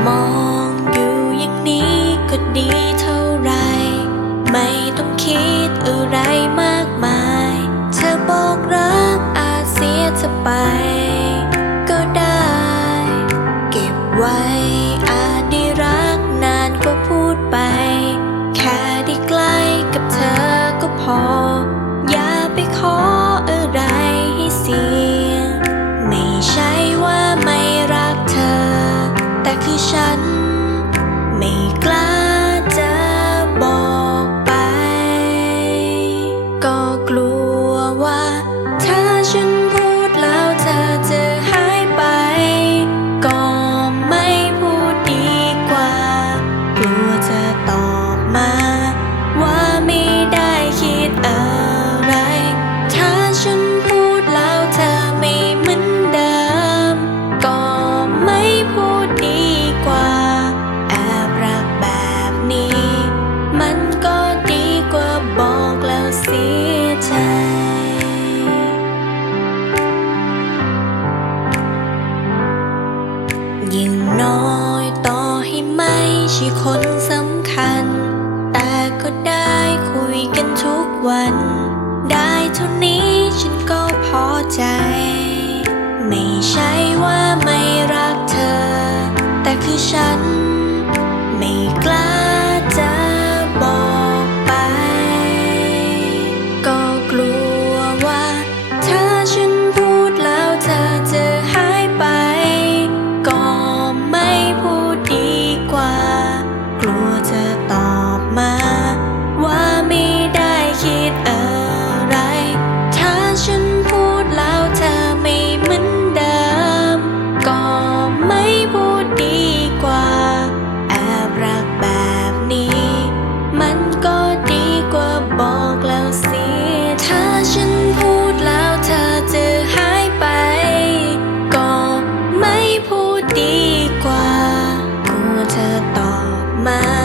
梦。 แต่คือฉัน ไม่กล้าจะบอกไป ก็กลัวว่า ถ้าฉันพูดแล้วเธอจะหายไป ก็ไม่พูดดีกว่า กลัวจะตอบมาว่า ช่คนสำคัญ แต่ก็ได้คุยกันทุกวัน ได้เท่านี้ฉันก็พอใจ ไม่ใช่ว่าไม่รักเธอ แต่คือฉัน My